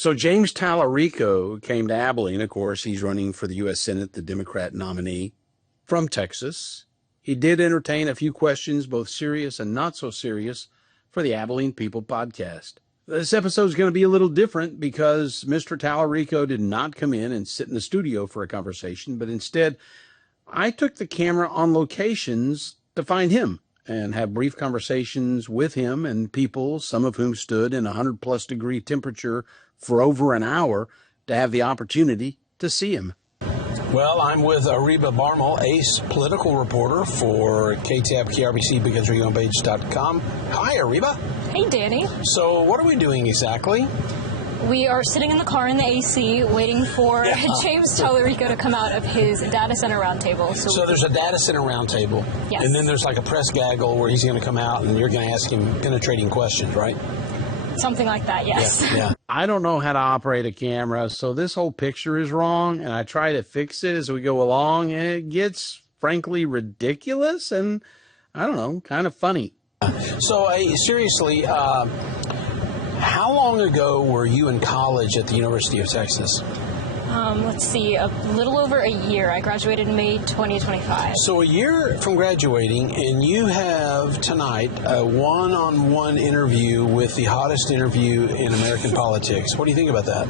So James Talarico came to Abilene. Of course, he's running for the U.S. Senate, the Democrat nominee from Texas. He did entertain a few questions, both serious and not so serious, for the Abilene People podcast. This episode is going to be a little different because Mr. Talarico did not come in and sit in the studio for a conversation, but instead I took the camera on locations to find him and have brief conversations with him and people, some of whom stood in 100-plus degree temperature for over an hour to have the opportunity to see him. Well, I'm with Ariba Barmal, ace political reporter for KTAB, KRBC, BigCountryHomepage.com. Hi, Ariba. Hey, Danny. So what are we doing exactly? We are sitting in the car in the AC waiting for James Talarico to come out of his data center roundtable. So there's a data center roundtable. Yes. And then there's like a press gaggle where he's going to come out and you're going to ask him penetrating questions, right? Something like that, yes. Yeah. I don't know how to operate a camera, so this whole picture is wrong, and I try to fix it as we go along, and it gets, frankly, ridiculous and, I don't know, kind of funny. So, seriously, how long ago were you in college at the University of Texas? Let's see, a little over a year. I graduated in May 2025. So a year from graduating, and you have tonight a one-on-one interview with the hottest interview in American politics. What do you think about that?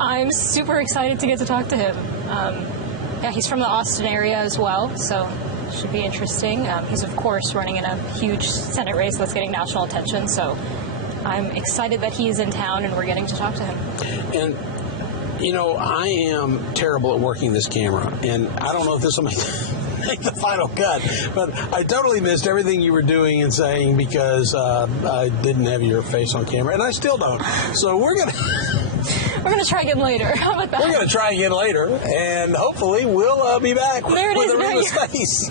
I'm super excited to get to talk to him. He's from the Austin area as well, so it should be interesting. He's, of course, running in a huge Senate race that's getting national attention, so I'm excited that he's in town and we're getting to talk to him. And you know, I am terrible at working this camera, and I don't know if this will make the final cut, but I totally missed everything you were doing and saying because I didn't have your face on camera, and I still don't. So we're gonna try again later. How about that? We're gonna try again later, and hopefully we'll be back with Ariba's face.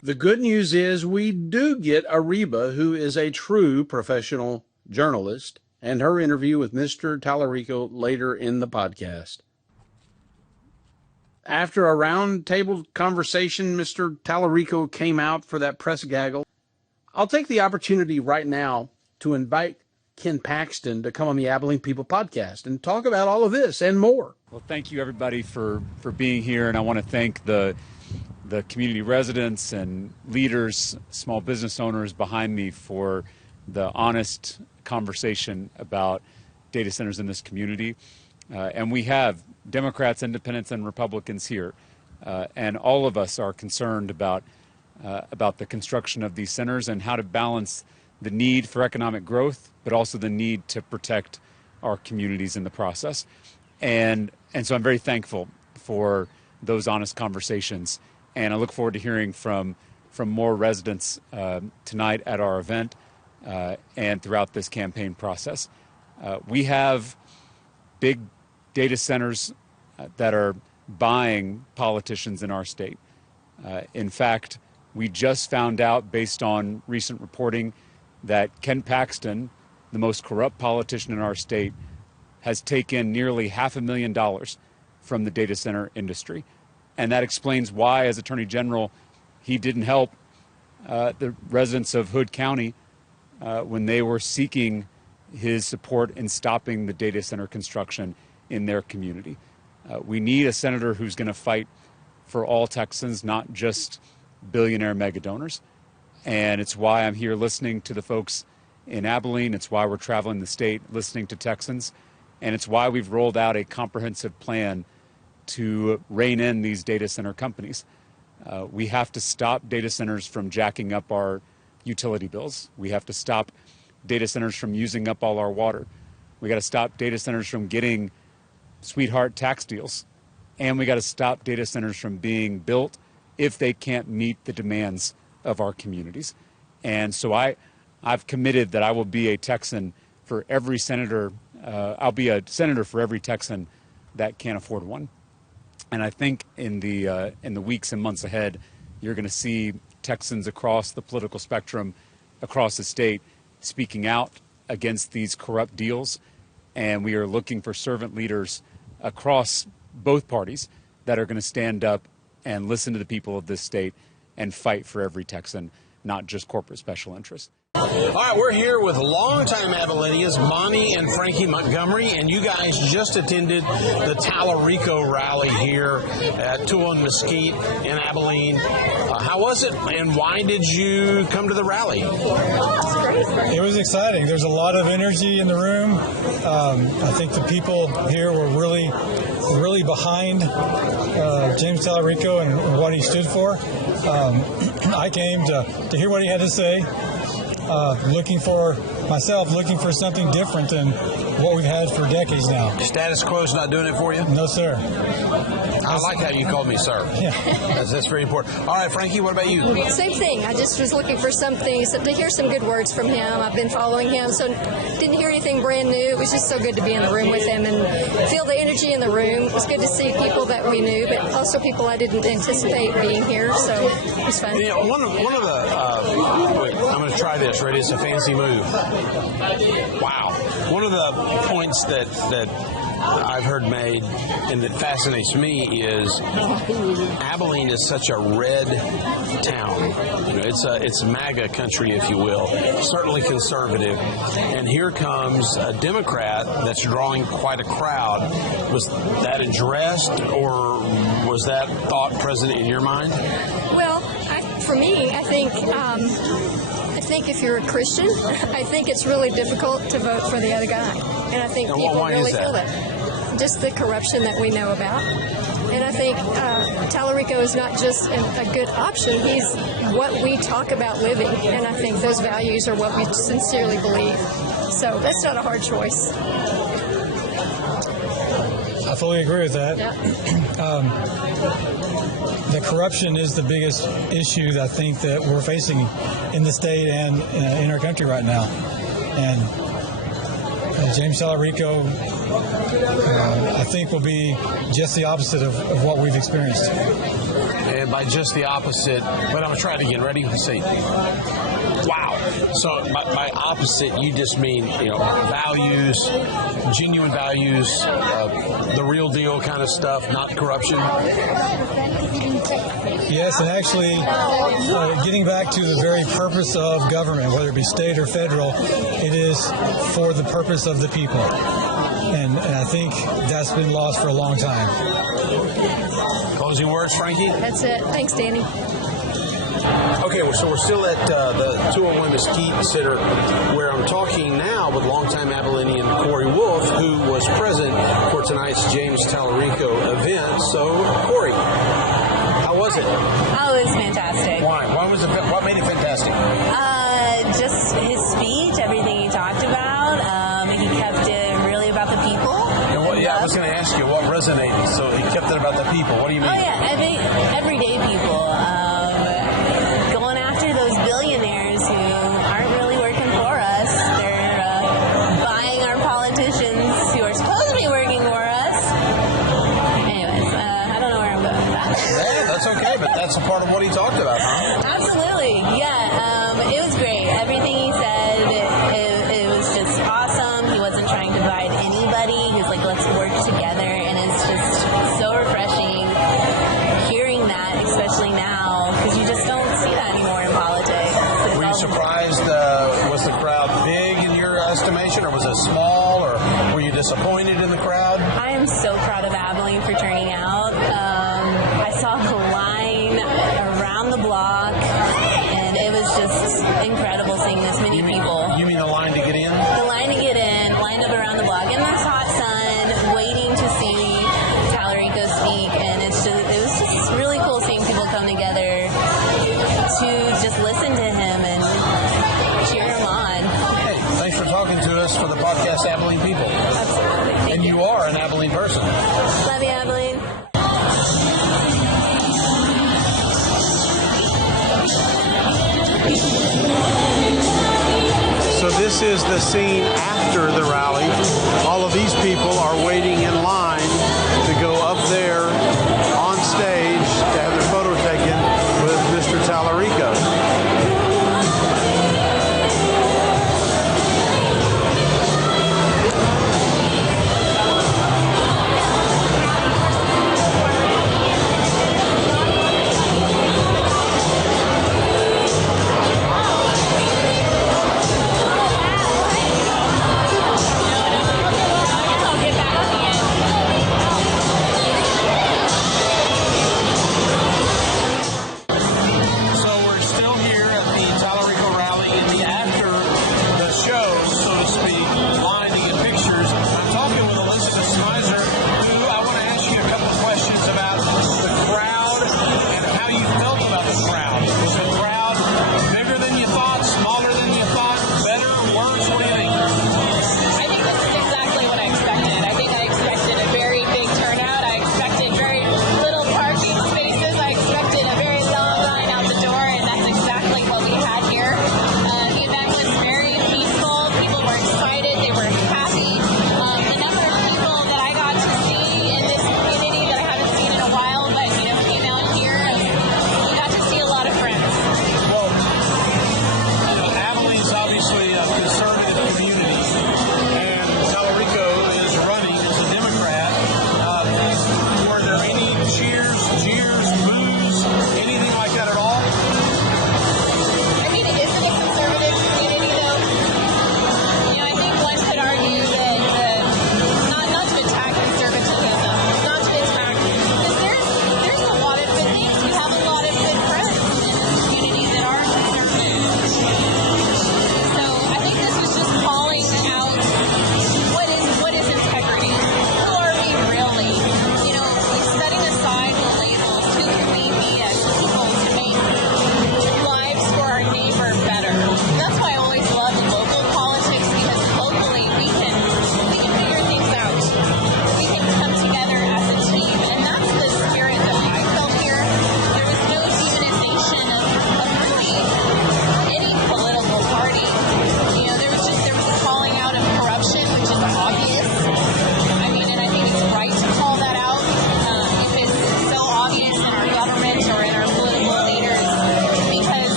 The good news is we do get Ariba, who is a true professional journalist, and her interview with Mr. Talarico later in the podcast. After a round-table conversation, Mr. Talarico came out for that press gaggle. I'll take the opportunity right now to invite Ken Paxton to come on the Abilene People podcast and talk about all of this and more. Well, thank you, everybody, for being here, and I want to thank the community residents and leaders, small business owners behind me for the honest conversation about data centers in this community. And we have Democrats, Independents, and Republicans here. And all of us are concerned about the construction of these centers and how to balance the need for economic growth, but also the need to protect our communities in the process. And so I'm very thankful for those honest conversations. And I look forward to hearing from more residents tonight at our event. And throughout this campaign process. We have big data centers that are buying politicians in our state. In fact, we just found out, based on recent reporting, that Ken Paxton, the most corrupt politician in our state, has taken nearly $500,000 from the data center industry. And that explains why, as Attorney General, he didn't help the residents of Hood County when they were seeking his support in stopping the data center construction in their community. We need a senator who's going to fight for all Texans, not just billionaire mega donors. And it's why I'm here listening to the folks in Abilene. It's why we're traveling the state listening to Texans. And it's why we've rolled out a comprehensive plan to rein in these data center companies. We have to stop data centers from jacking up our utility bills. We have to stop data centers from using up all our water. We got to stop data centers from getting sweetheart tax deals. And we got to stop data centers from being built if they can't meet the demands of our communities. And so I've committed that I will be a Texan for every senator. I'll be a senator for every Texan that can't afford one. And I think in the weeks and months ahead, you're going to see Texans across the political spectrum, across the state, speaking out against these corrupt deals. And we are looking for servant leaders across both parties that are going to stand up and listen to the people of this state and fight for every Texan, not just corporate special interests. All right, we're here with longtime Abilenians, Monty and Frankie Montgomery, and you guys just attended the Talarico rally here at Tuon Mesquite in Abilene. How was it, and why did you come to the rally? It was exciting. There's a lot of energy in the room. I think the people here were really behind James Talarico and what he stood for. I came to hear what he had to say. Looking for something different than what we've had for decades now. Status quo's not doing it for you? No, sir. I like how you called me sir. Yeah. That's very important. All right, Frankie, what about you? Same thing. I just was looking for something, to hear some good words from him. I've been following him, so didn't hear anything brand new. It was just so good to be in the room with him and feel the energy in the room. It was good to see people that we knew, but also people I didn't anticipate being here, so it was fun. You know, one of the wait, I'm going to try this. Ready? It's a fancy move. Wow. One of the points that I've heard made and that fascinates me is Abilene is such a red town. You know, it's MAGA country, if you will, certainly conservative. And here comes a Democrat that's drawing quite a crowd. Was that addressed, or was that thought present in your mind? Well, for me, I think if you're a Christian, I think it's really difficult to vote for the other guy. And I think people really feel that. Just the corruption that we know about. And I think Talarico is not just a good option, he's what we talk about living. And I think those values are what we sincerely believe. So that's not a hard choice. I fully agree with that. Yeah. The corruption is the biggest issue that I think that we're facing in the state and in our country right now. And James Talarico, I think, will be just the opposite of what we've experienced. And by just the opposite, but I'm going to try it again. Ready? Let's see. Wow. So by opposite, you just mean, values, genuine values, the real deal kind of stuff, not corruption? Yes, and actually getting back to the very purpose of government, whether it be state or federal, it is for the purpose of the people. And I think that's been lost for a long time. Closing words, Frankie? That's it. Thanks, Danny. Okay, so we're still at the 201 Mesquite Center, where I'm talking now with longtime Abilenian Corey Wolf, who was present for tonight's James Talarico event. So, Corey, how was it? Oh, it was fantastic. Why? What made it fantastic? Just his speech, everything he talked about. He kept it really about the people. I was going to ask you what resonated. So he kept it about the people. What do you mean? Oh yeah, I think everyday people. Going after those billionaires who aren't really working for us. They're buying our politicians who are supposed to be working for us. Anyways, I don't know where I'm going with that. Yeah, that's okay, but that's a part of what he talked about, huh? Absolutely, yeah. It was great. Everything he said, it was just awesome. He wasn't trying to divide anybody. He was like, let's work together, and it's just so refreshing hearing that, especially now, because you just don't see that anymore in politics. Were you surprised? Was the crowd big in your estimation, or was it small, or were you disappointed in the crowd? I am so proud of Abilene for turning out. I saw the line around the block, and it was just incredible seeing this many people. You mean the line to get in? The line to get in, lined up around the block in this hot sun, waiting to see Talarico speak, and it was just really cool seeing people come together to just listen to him and cheer him on. Hey, thanks for talking to us for the podcast Abilene People. Absolutely. Thank And you are an Abilene person. Love you, Abilene. So this is the scene after the rally. All of these people are waiting in line to go up there on stage to have their photo taken with Mr. Talarico.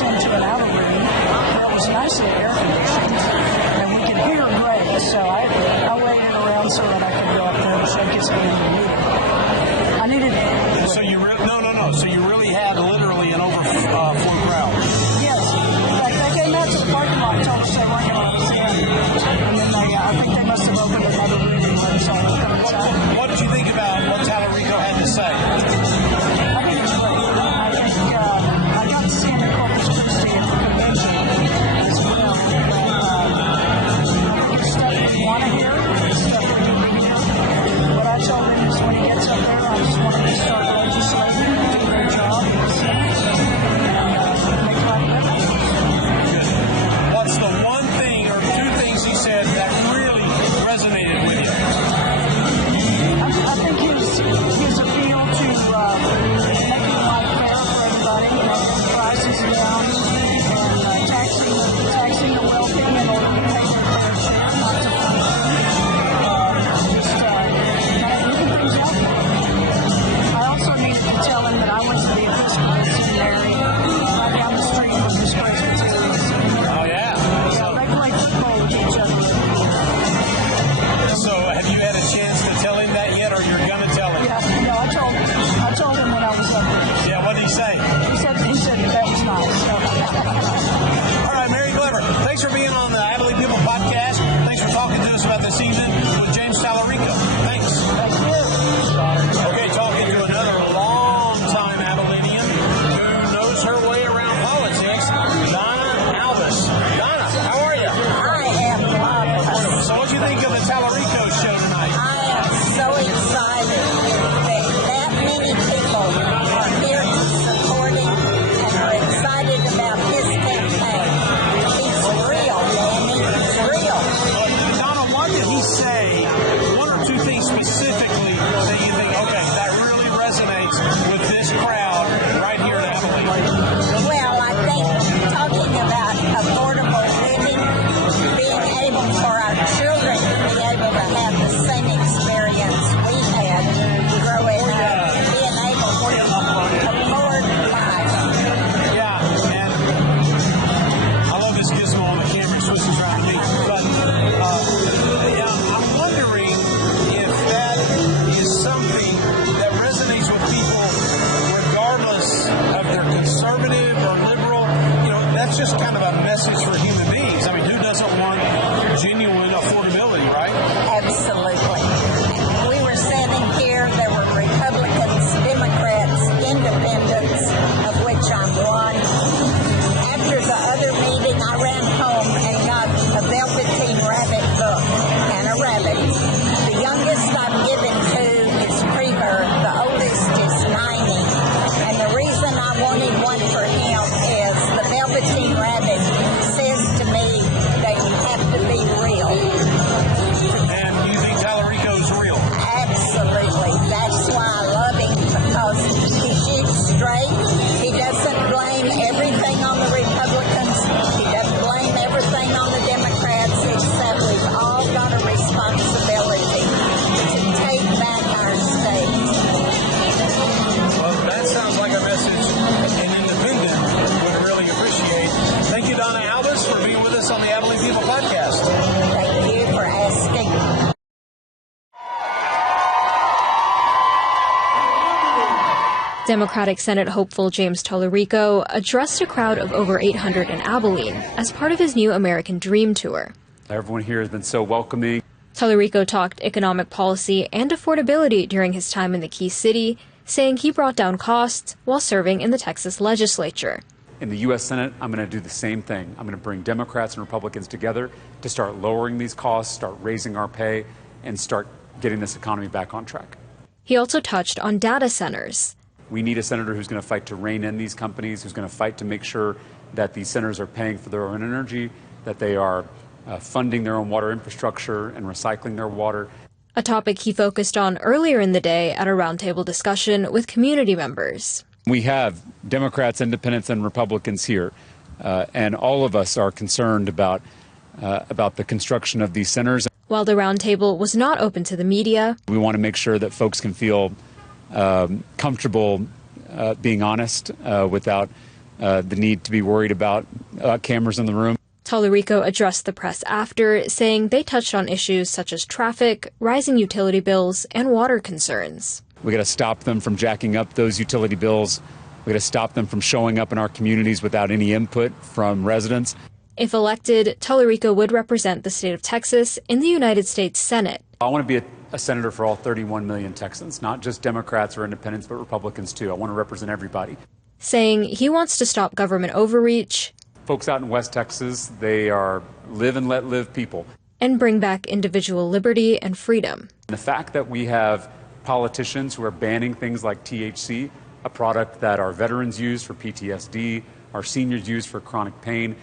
us into an outer room that was nicely air conditioned, and we could hear great. So I waited around so that I could go up there and shake his hand and meet him. I needed. So you no. So you really had literally an overflow crowd. Yes. In fact, they came out to the parking lot and told us they weren't going to let us in. And then I think they must have opened another room and let us all come inside. What did you think about what Talarico had to say? I think it's great. I got to see him in Corpus Christi at the convention as well. But stuff we want to hear, stuff we need to hear. What I told him is when he gets up there, I just want him to start legislating, do their job, and make life better. What's the one thing or two things he said that really resonated with you? I think his appeal to making life fair for everybody, prices down, and taxing the wealthy in order to pay their fair share, not to punish them. Just kind of even things out there. I also needed to tell him that I went to the Episcopal Seminary right down the street from this Presbyterian Seminary. Oh, yeah. So they play football with each other. So have you had a chance to tell him that yet, or you're going to tell him? Yeah, no, I told him when I was up there. Yeah, what did he say? He said that was nice. All right, Mary Glover, thanks for being on the Abilene People podcast. Thanks for talking to us about this evening with James Talarico. Thanks. Thank you. Okay, talking to another long-time Abilenian who knows her way around politics, Donna Albus. Donna, how are you? I am marvelous. So what do you think of the Talarico show tonight? I am so excited that many people are here to support him and are excited about his campaign. He's real, Danny. He's real. Donna, what did he say? One or two things specifically that you think, okay, that really resonates with this crowd right here in Abilene? Well, I think talking about affordable living, being able for our children to be able to have the same experience we had growing up, being able to afford life. Yeah, and I love this gizmo on the camera. It switches around me. But yeah, I'm wondering if that is something that resonates with people regardless of their conservative or liberal. You know, that's just kind of a message for human beings. I mean, who doesn't want genuine affordability, right? Absolutely. We were sitting here, there were Republicans, Democrats, Independents, of which I'm one. After the other meeting, I ran home and got a Velveteen Rabbit book and a rabbit. The youngest I've given to is pre-birth. The oldest is 90. And the reason I wanted one for him is the Velveteen Rabbit says to me that you have to be real. And do you think Talarico's real? Absolutely. That's why I love him, because he shoots straight. He doesn't blame everything on the Republicans. He doesn't blame everything on the Democrats, except we've all got a responsibility to take back our state. Well, that sounds like a message an independent would really appreciate. Thank you, Donna Albus, for being with us on the Abilene People podcast. Thank you for asking. Democratic Senate hopeful James Talarico addressed a crowd of over 800 in Abilene as part of his new American Dream Tour. Everyone here has been so welcoming. Talarico talked economic policy and affordability during his time in the key city, saying he brought down costs while serving in the Texas legislature. In the U.S. Senate, I'm going to do the same thing. I'm going to bring Democrats and Republicans together to start lowering these costs, start raising our pay, and start getting this economy back on track. He also touched on data centers. We need a senator who's going to fight to rein in these companies, who's going to fight to make sure that these centers are paying for their own energy, that they are funding their own water infrastructure and recycling their water. A topic he focused on earlier in the day at a roundtable discussion with community members. We have Democrats, Independents, and Republicans here, and all of us are concerned about the construction of these centers. While the roundtable was not open to the media, we want to make sure that folks can feel comfortable being honest without the need to be worried about cameras in the room. Talarico addressed the press after, saying they touched on issues such as traffic, rising utility bills, and water concerns. We got to stop them from jacking up those utility bills. We got to stop them from showing up in our communities without any input from residents. If elected, Talarico would represent the state of Texas in the United States Senate. I want to be a senator for all 31 million Texans, not just Democrats or independents, but Republicans too. I want to represent everybody. Saying he wants to stop government overreach. Folks out in West Texas, they are live and let live people. And bring back individual liberty and freedom. And the fact that we have politicians who are banning things like THC, a product that our veterans use for PTSD, our seniors use for chronic pain,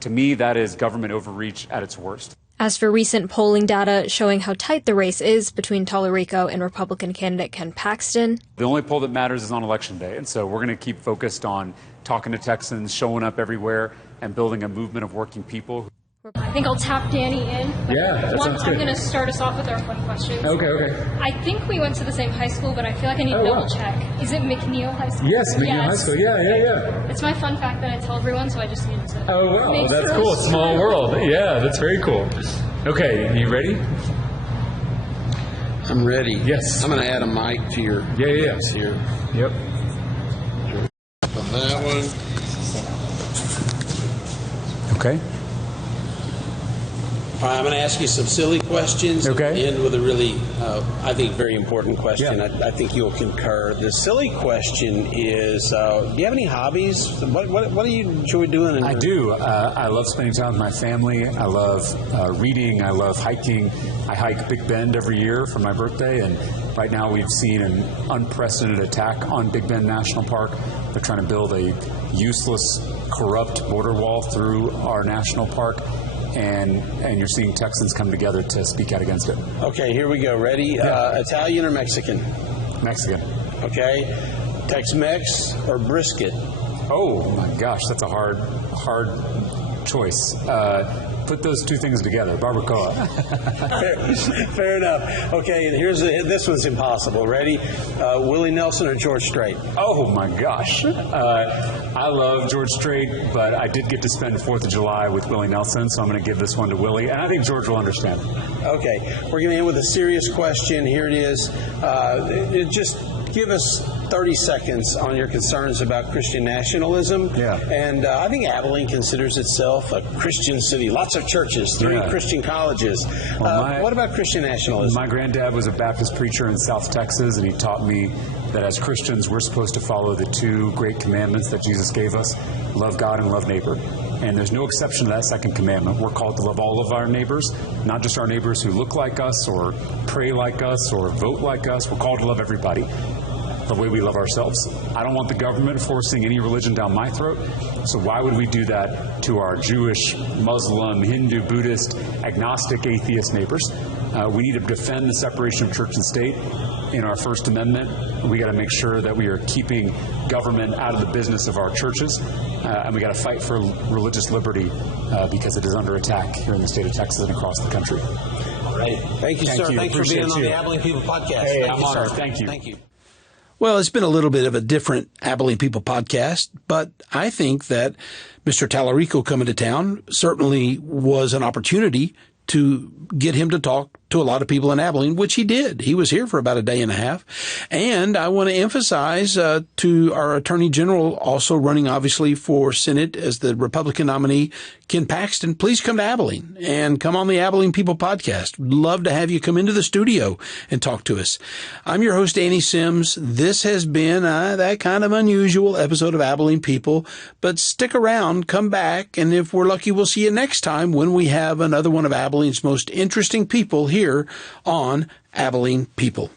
to me, that is government overreach at its worst. As for recent polling data showing how tight the race is between Talarico and Republican candidate Ken Paxton. The only poll that matters is on Election Day, and so we're going to keep focused on talking to Texans, showing up everywhere, and building a movement of working people. I think I'll tap Danny in. Yeah, that sounds good. I'm going to start us off with our fun questions. Okay. I think we went to the same high school, but I feel like I need to double check. Is it McNeil High School? Yes, McNeil High School. Yeah. It's my fun fact that I tell everyone, so I just needed to. Oh, wow. That's cool. Small world. Yeah, that's very cool. Okay, you ready? I'm ready. Yes. I'm going to add a mic to your Yes. here. Yep. On that one. Okay. All right, I'm going to ask you some silly questions. Okay. End with a really, I think, very important question. Yeah. I think you'll concur. The silly question is, do you have any hobbies? What do you enjoy doing? I do. I love spending time with my family. I love reading. I love hiking. I hike Big Bend every year for my birthday, and right now we've seen an unprecedented attack on Big Bend National Park. They're trying to build a useless, corrupt border wall through our national park. And you're seeing Texans come together to speak out against it. Okay, here we go. Ready? Yeah. Italian or Mexican? Mexican. Okay. Tex-Mex or brisket? Oh my gosh, that's a hard choice. Put those two things together. Barbacoa. Fair enough. Okay, this one's impossible. Ready? Willie Nelson or George Strait? Oh my gosh. I love George Strait, but I did get to spend 4th of July with Willie Nelson, so I'm going to give this one to Willie, and I think George will understand. Okay, we're going to end with a serious question. Here it is. Just give us 30 seconds on your concerns about Christian nationalism. Yeah. And I think Abilene considers itself a Christian city. Lots of churches, 3 Christian colleges. What about Christian nationalism? My granddad was a Baptist preacher in South Texas, and he taught me that as Christians, we're supposed to follow the 2 great commandments that Jesus gave us, love God and love neighbor. And there's no exception to that second commandment. We're called to love all of our neighbors, not just our neighbors who look like us or pray like us or vote like us. We're called to love everybody the way we love ourselves. I don't want the government forcing any religion down my throat, so why would we do that to our Jewish, Muslim, Hindu, Buddhist, agnostic, atheist neighbors? We need to defend the separation of church and state in our First Amendment. We got to make sure that we are keeping government out of the business of our churches, and we got to fight for religious liberty because it is under attack here in the state of Texas and across the country. All right. Thank you, sir. Thanks for being on the Abilene People Podcast. Hey, Thank you, I'm sir. honored. Thank you. Thank you. Well, it's been a little bit of a different Abilene People podcast, but I think that Mr. Talarico coming to town certainly was an opportunity to get him to talk to a lot of people in Abilene, which he did. He was here for about a day and a half. And I want to emphasize to our Attorney General, also running obviously for Senate as the Republican nominee, Ken Paxton, please come to Abilene and come on the Abilene People Podcast. Love to have you come into the studio and talk to us. I'm your host, Danny Sims. This has been that kind of unusual episode of Abilene People, but stick around, come back, and if we're lucky, we'll see you next time when we have another one of Abilene's most interesting people here on Abilene People.